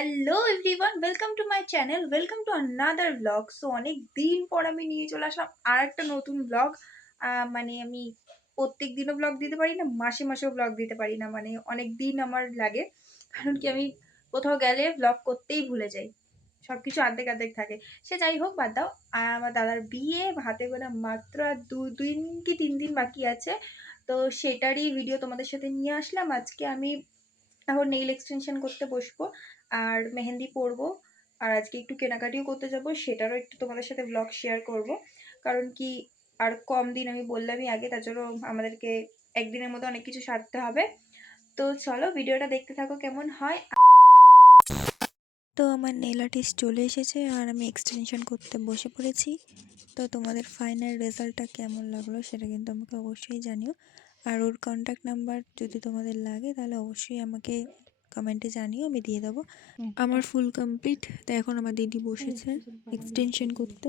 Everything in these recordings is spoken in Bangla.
Hello everyone, welcome to my channel, welcome to another blog. So অনেক দিন পর আমি নিয়ে চলে আসলাম আর একটা নতুন ব্লগ। মানে আমি প্রত্যেক দিনও ব্লগ দিতে পারি না, মাসে মাসেও ব্লগ দিতে পারি না, মানে অনেক দিন আমার লাগে। কারণ কি আমি কোথাও গেলে ব্লগ করতেই ভুলে যাই, সব কিছু আর্ধেক আর্ধেক থাকে। সে যাই হোক, বাদ দাও। আমার দাদার বিয়ে হাতে গোনা মাত্র আর 2 দিন কি 3 দিন বাকি আছে, তো সেটারই ভিডিও তোমাদের সাথে নিয়ে আসলাম আজকে। আমি এখন নেইল এক্সটেনশন করতে বসবো আর মেহেন্দি পরবো, আর আজকে একটু কেনাকাটিও করতে যাব, সেটারও একটু তোমাদের সাথে ব্লগ শেয়ার করব। কারণ কি আর কম দিন, আমি বললামই আগে, তার জন্য আমাদেরকে একদিনের মধ্যে অনেক কিছু সারতে হবে। তো চলো ভিডিওটা দেখতে থাকো কেমন হয়। তো আমার নেল আর্টিস্ট চলে এসেছে আর আমি এক্সটেনশন করতে বসে পড়েছি। তো তোমাদের ফাইনাল রেজাল্টটা কেমন লাগলো সেটা কিন্তু আমাকে অবশ্যই জানিও। আর ওর কন্ট্যাক্ট নাম্বার যদি তোমাদের লাগে তাহলে অবশ্যই আমাকে কমেন্টে জানিও, আমি দিয়ে দেবো। আমার ফুল কমপ্লিট। তো এখন আমার দিদি বসেছে এক্সটেনশন করতে।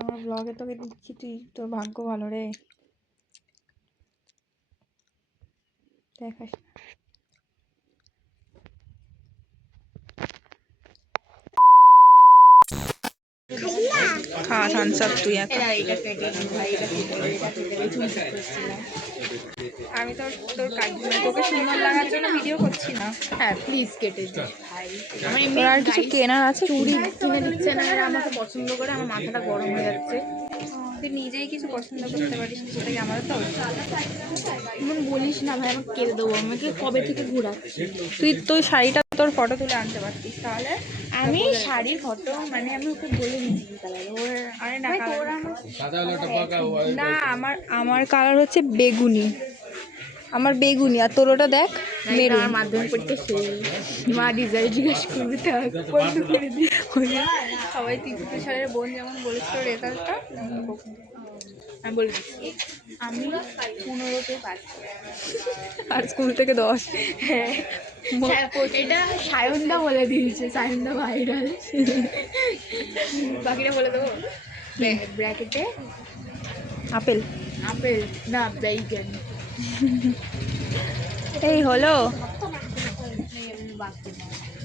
আমার ব্লগে তোকে দিচ্ছি, তুই তোর ভাগ্য ভালো রে, দেখাস। খা থামস আপ তুই একা। আমি তো তোর তোকে সুন্দর লাগার জন্য ভিডিও করছি না। হ্যাঁ প্লিজ কেটে দিস ভাই। আমার এমনি তোর আর কিছু কেনার আছে? চুড়ি কিনে দিচ্ছে না, এরা আমাকে পছন্দ করে, আমার মাথাটা গরম হয়ে যাচ্ছে। তুই নিজেই কিছু পছন্দ করতে পারিস না, সেটা কি আমারও তো? এমন বলিস না ভাই, আমাকে কেটে দেবো, আমাকে কবে থেকে ঘোরাচ্ছি। তুই শাড়িটা তোর ফটো তুলে আনতে পারতিস তাহলে। আমি শাড়ির ফটো মানে আমি ওকে বলে নিয়েছি কি কালার ওর। আরে না, ভাই colour তোরা না, আমার কালার হচ্ছে বেগুনি, আমার বেগুনি, আর তোর ওটা দেখ মেরুন। আমার মাধ্যমিক পরীক্ষা সেই মা রেজাল্ট জিজ্ঞেস করবে, বন্ধ করে দিই। সবাই তৃতীয় সালের বোন যেমন বলেছিল রেজাল্টটা, আমি বলে দিচ্ছি আমি 15-তে পাস। আর স্কুল থেকে 10। হ্যাঁ এটা সায়নদা বলে দিয়েছে, সায়নদা ভাইরাল। বাকিটা বলে দেবো। ব্র্যাকেটে আপেল। আপেল না বেইগন। এই হলো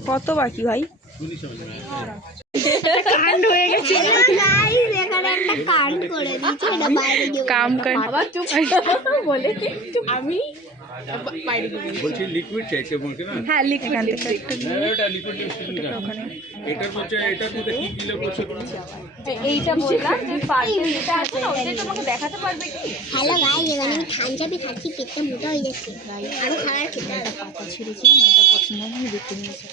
কত বাকি ভাই? কাণ্ড হয়ে গেছে। কাম কান আবার চুপ বলে আমি বাইরে বলছি লিকুইড চাইছে বলছে না। হ্যাঁ, এখান থেকে একটু না, এটা লিকুইড মিষ্টি না। এটার মধ্যে কি দিলে বলছো তুমি? এইটা বললাম যে পারফিউম যেটা আছে না, ওইটা তোমাকে দেখাতে পারবে কি? হ্যালো গাইস, এখানে আমি থানচাপি খাচ্ছি, পেটটা মোটা হয়ে যাচ্ছে। আরো খাবার খেতে হবে। পাতা ছিঁড়েছিলাম, ওটা পছন্দ হয়নি, দেখে নিয়েছে।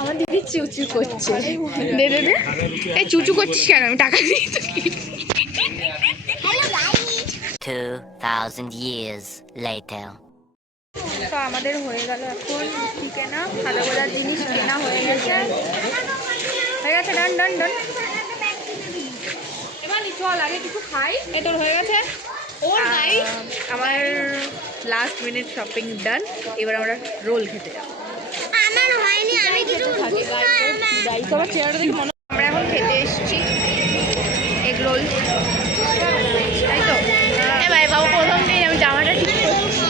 আমার দিদি চুচু করছে। দে দে দে। এই চুচু করছিস কেন? আমি টাকা দিই তোকে। Hello guys, 2000 years later. তো আমাদের হয়ে গেল এখন কি কেনা, ভালো ভাজার জিনিস কেনা হয়ে গেছে, ডান ডান ডান। এবার চল আগে কিছু খাই। এই তোর হয়ে গেছে? ওর গাইস আমার লাস্ট মিনিট শপিং ডান। এবার আমরা রোল খেতে যাবো। আমার হয়নি, আমি কিছু বুঝতে পারলাম না। সবার চেহারাটা দেখে মনে, আমরা এখন খেতে এসেছি এগ রোল, তাই তো? ভাই বাবু প্রথম দিন আমি জামাটা ঠিক করছি।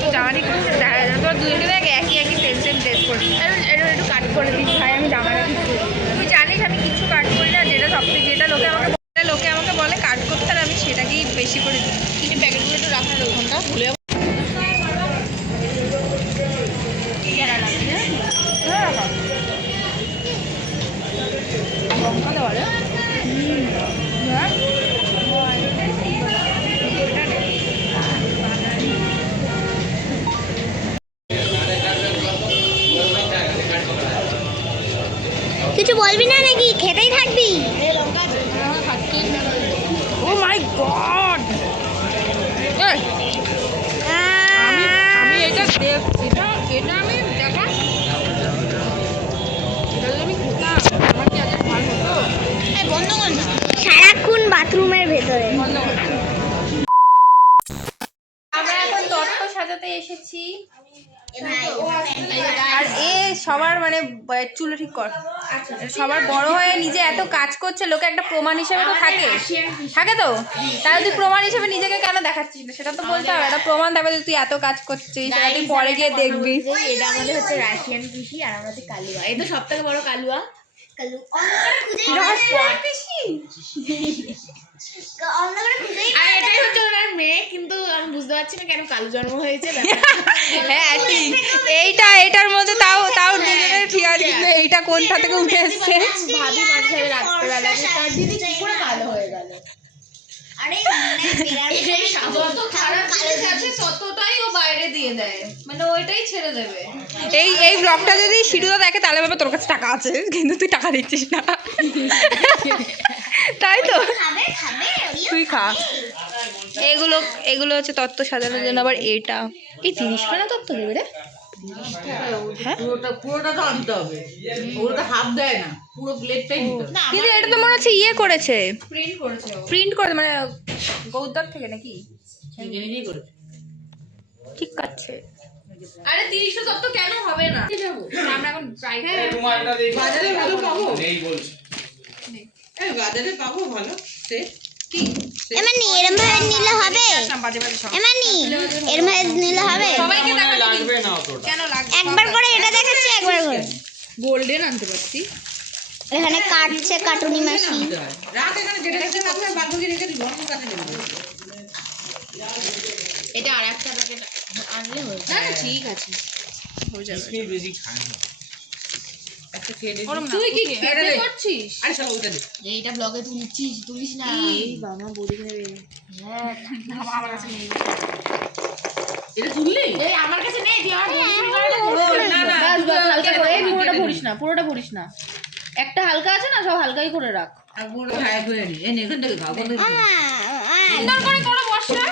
তো জামা ঠিক করতে দেখা যায় তোর দুজনকে দেখ একই একই সেম সেম ড্রেস করি। এটা একটু কাট করে দিস ভাই, আমি জামাটা ঠিক করছি। তুই জানিস আমি কিছু কাট করি না, যেটা সবথেকে যেটা লোকে আমাকে বলে কাট করতে, আর আমি সেটাকেই বেশি করে দিই। এই প্যাকেটগুলো একটু রাখার ওখানটা ভুলে যাবো। লঙ্কা দেওয়া রে। কিছু বলবি না নাকি? খেতেই থাকবি? ও মাই গড, আমি এটা দেখছি না, এটা আমি দেখা, এটা যদি আমি খেতাম আমার কি আগে ভালো হতো? এই বন্ধ কর না, সারাক্ষণ বাথরুমের ভেতরে। আমরা এখন তত্ত্ব সাজাতে এসেছি, আর এ সবার মানে চুলো ঠিক কর, সবার বড় হয়ে নিজে এত কাজ করছে, লোকে একটা প্রমাণ হিসেবে তো থাকে তো, তাহলে তুই প্রমাণ হিসেবে নিজেকে কেন দেখাচ্ছিস না সেটা তো বলতে হবে, একটা প্রমাণ দেবে যে তুই এত কাজ করছিস, সেটা তুই পরে গিয়ে দেখবি। এটা আমাদের হচ্ছে রাশিয়ান পিসি আর আমরা হচ্ছে কালুয়া। এই তো সব থেকে বড় কালুয়া। কালু অন্ধকারে খুঁজেই আর এটাই হচ্ছে ওনার মেয়ে, কিন্তু আমি বুঝতে পারছি না কেন কালু জন্ম হয়েছে। হ্যাঁ ঠিক, এটার মধ্যে তাও দুজনের ঠিক আছে, কিন্তু এইটা কোনটা থেকে উঠে এসছে। ভাবি মাঝে সাথে রাত্রেবেলা যে তার দিদি কি করে কালো হয়ে গেল। আরে যত খারাপ কাজ আছে ততটাই ও বাইরে দিয়ে দেয়, মানে ওইটাই ছেড়ে দেবে। এই ব্লগটা যদি শিরুদা দেখে তাহলে ভাবে তোর কাছে টাকা আছে, কিন্তু তুই টাকা দিচ্ছিস না, তাই তো? খাবে খাবে তুই খা। এগুলো হচ্ছে তত্ত্ব সাজানোর জন্য। আবার এটা এই 30খানা তত্ত্ব দেবে রে? পুরোটা তো আনতে হবে, ওটা হাফ দেয় না, পুরো প্লেটটাই নিতে হবে। কিন্তু এটা তো মনে হচ্ছে ইয়ে করেছে, প্রিন্ট করেছে প্রিন্ট করে, মানে গৌদার থেকে নাকি? নিজে নিজেই করেছে। ঠিক আছে। আরে 30টা তত্ত্ব কেন হবে না? আমরা এখন ট্রাই তোমারটা দেখি বাজারে ভালো পাবো, নেই বলছি। এই বাজারে পাবো ভালো সেট। এমনি এরম ভাবে নিলে হবে, বাজে বাজে সব এমনি এরম ভাবে নিলে হবে। সবাইকে দেখা লাগবে না অতটা। কেন লাগবে? একবার করে এটা দেখাচ্ছি, একবার করে গোল্ডেন আনতে পারছি। এখানে কাটছে কাটুনি মাসি। রাত এখানে যেটা যেটা থাকবে বাদবাকি রেখে দিব, অন্য কাছে দেবো। এটা আর একটা প্যাকেট আনলে হয়ে যাবে। না ঠিক আছে, হয়ে যাবে। বিস্কিট বেশি খায় না। একটা খেয়ে দেখি। তুই কি খেতে করছিস? আরে সব ওইটা দে। এইটা ব্লগে তুলিস না। এই বাবা বড়ি নেবে। হ্যাঁ, আমার কাছে নেই। এটা তুললি? এই আমার কাছে নেই, তুই আমার না না বাস হালকা করে, এই পুরোটা ভরিস না। একটা হালকা আছে না, সব হালকাই করে রাখ। আর পুরোটা খায় করে নি। এই নে, এখান থেকে খাও, ওখান থেকে খাও। সুন্দর করে করে বস না।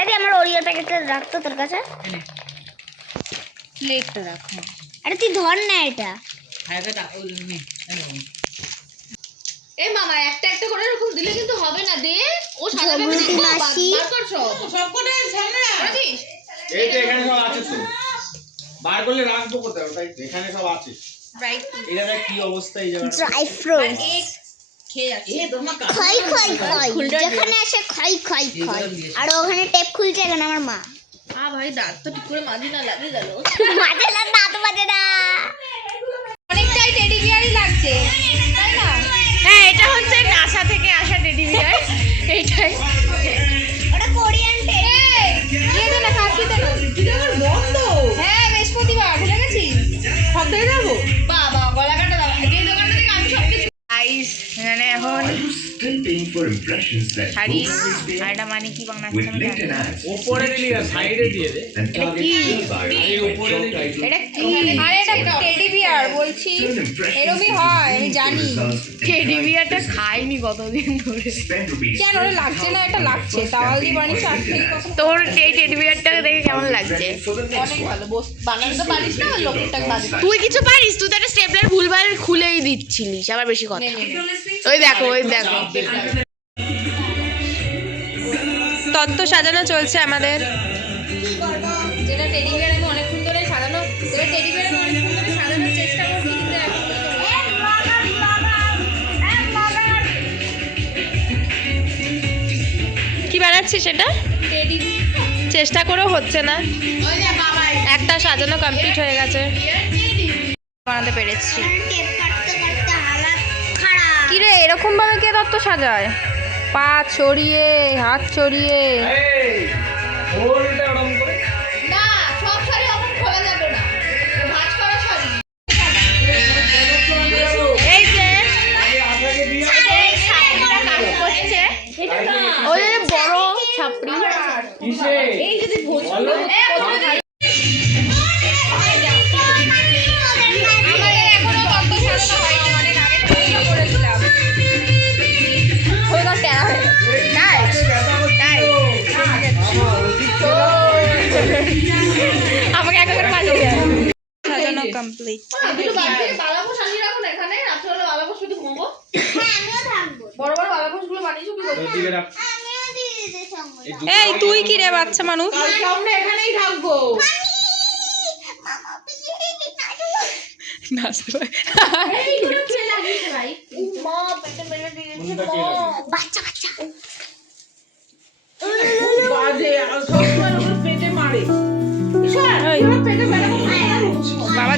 আরে আমার ওরিও প্যাকেটটা রাখতো তোর কাছে। এই নে, প্লেটটা রাখ। আরে তুই ধর না এটা। খায় টা ওই নে, এই নে। এই মামা একটা একটা করে এরকম দিলে কিন্তু হবে না, দে ও সাদা ঝগড়ুটি দেখো মাসি। বার কর সব। সব কটা সামনে রাখ। বুঝিস? এই যে এখানে সব আছে তো। বার করলে রাখবো কোথায়? তাই তো, এখানে সব আছে। রাইট। এটা দেখ কি অবস্থা এই জায়গাটা। ড্রাই ফ্রুট খেয়ে যাচ্ছে। এ তোমার কাছে খাই খাই খাই, যেখানে আসে খাই খাই খাই। আর ওখানে টেপ খুলছে এখন আমার মা। ভাই দাঁত তো ঠিক করে মাজি না, লাগে গেল। মাঝে না দাঁত বাজে না। অনেকটাই টেডি বিয়ারই লাগছে, তাই না? হ্যাঁ, এটা হচ্ছে নাসা থেকে আসা টেডি বিয়ার। এইটাই ওটা কোরিয়ান টেপ। দিয়ে দে না, খাচ্ছি তো না। বন্ধ। হ্যাঁ বৃহস্পতিবার, ভুলে গেছিস? সপ্তাহে যাবো। বাবা গলা কাটা দাও। এই দোকানটা থেকে আমি সব কিছু গাইস, এখানে এখন Still paying for impressions that sari focus is R there? এটা মানে কি বাংলা With আমি জানি LinkedIn না। ads, উপরে দিলি না, সাইডে দিয়ে দে। and target still buyers এই by উপরে job দিলি। titles. এটা কি? আরে এটা টেডি বিয়ার বলছি, Turn impressions এরমই into হয় আমি meaningful জানি। results in teddy target বিয়ারটা business. খাইনি কতদিন ধরে। Spend rupees কেন ওটা লাগছে না? এটা 30,000 লাগছে, first তাওয়াল দিয়ে campaign বানিয়েছে on আর থেকে LinkedIn কত। ads. তোর এই টেডি বিয়ারটাকে দেখে কেমন লাগছে? Ready for the next অনেক one. ভালো, বানাতে তো পারিস না, লোকেরটাকে বাজে। Just তুই কিছু পারিস? তুই তো একটা স্টেপলার ভুলভাল খুলেই দিচ্ছিলিস, আবার বেশি কথা। ওই দেখো ওই দেখো। তত্ত্ব সাজানো চলছে আমাদের। যেটা টেডি বিয়ার আমি অনেকক্ষণ ধরে সাজানো, যেটা টেডি বিয়ার আমি অনেকক্ষণ ধরে সাজানোর চেষ্টা করছি, কিন্তু এখন কি বানাচ্ছিস সেটা? টেডি চেষ্টা করেও হচ্ছে না। একটা সাজানো কমপ্লিট হয়ে গেছে। বানাতে পেরেছি। টেপ কাটতে কাটতে হালাত খারাপ। কি রে, এরকম ভাবে কে তত্ত্ব সাজায়? পা ছড়িয়ে, হাত ছড়িয়ে। এই হোলটা ওরকম করে। না, সব শাড়ি এখন খোলা যাবে না, ভাঁজ করা শাড়ি। এই যে এই আঠাকে দিয়ে এই ছাপড়িটা কাজ করছে, ওই যে বড় ছাপড়ি। কিসে? এই যদি ভোজ বলো। আমাদের এখনো তত্ত্ব সাজানো হয়নি, অনেক আগে থেকে করেছিলাম। ওই তো টেরা হয়ে গেছে। Guys, আমাকে এক করে বাজিয়ে দেয়। সাজানো কমপ্লিট। এগুলো বাদ দিয়ে বালাপোষ আনিয়ে রাখো না এখানে, রাত্রেবেলা বালাপোষ শুধু ঘুমবো। হ্যাঁ আমিও থাকবো। বড় বড় বালাপোষগুলো বানিয়েছো কি করতে? ওদিকে রাখ। আমিও দিয়ে দিতে সঙ্গে। এই দুটো এই তুই কি রে বাচ্চা মানুষ? কালকে আমরা এখানেই থাকবো। মামা প্লিজ নাড়ু। এইগুলো খেয়ে লাগিয়েছে ভাই। মা পেটে মেরে দিয়েছে কোনটা কে মা। রাখবে? বাচ্চা বাচ্চা। বাজে আর সবসময় ওর পেটে মারে ঈশান, এবার পেটে মেরে বাবা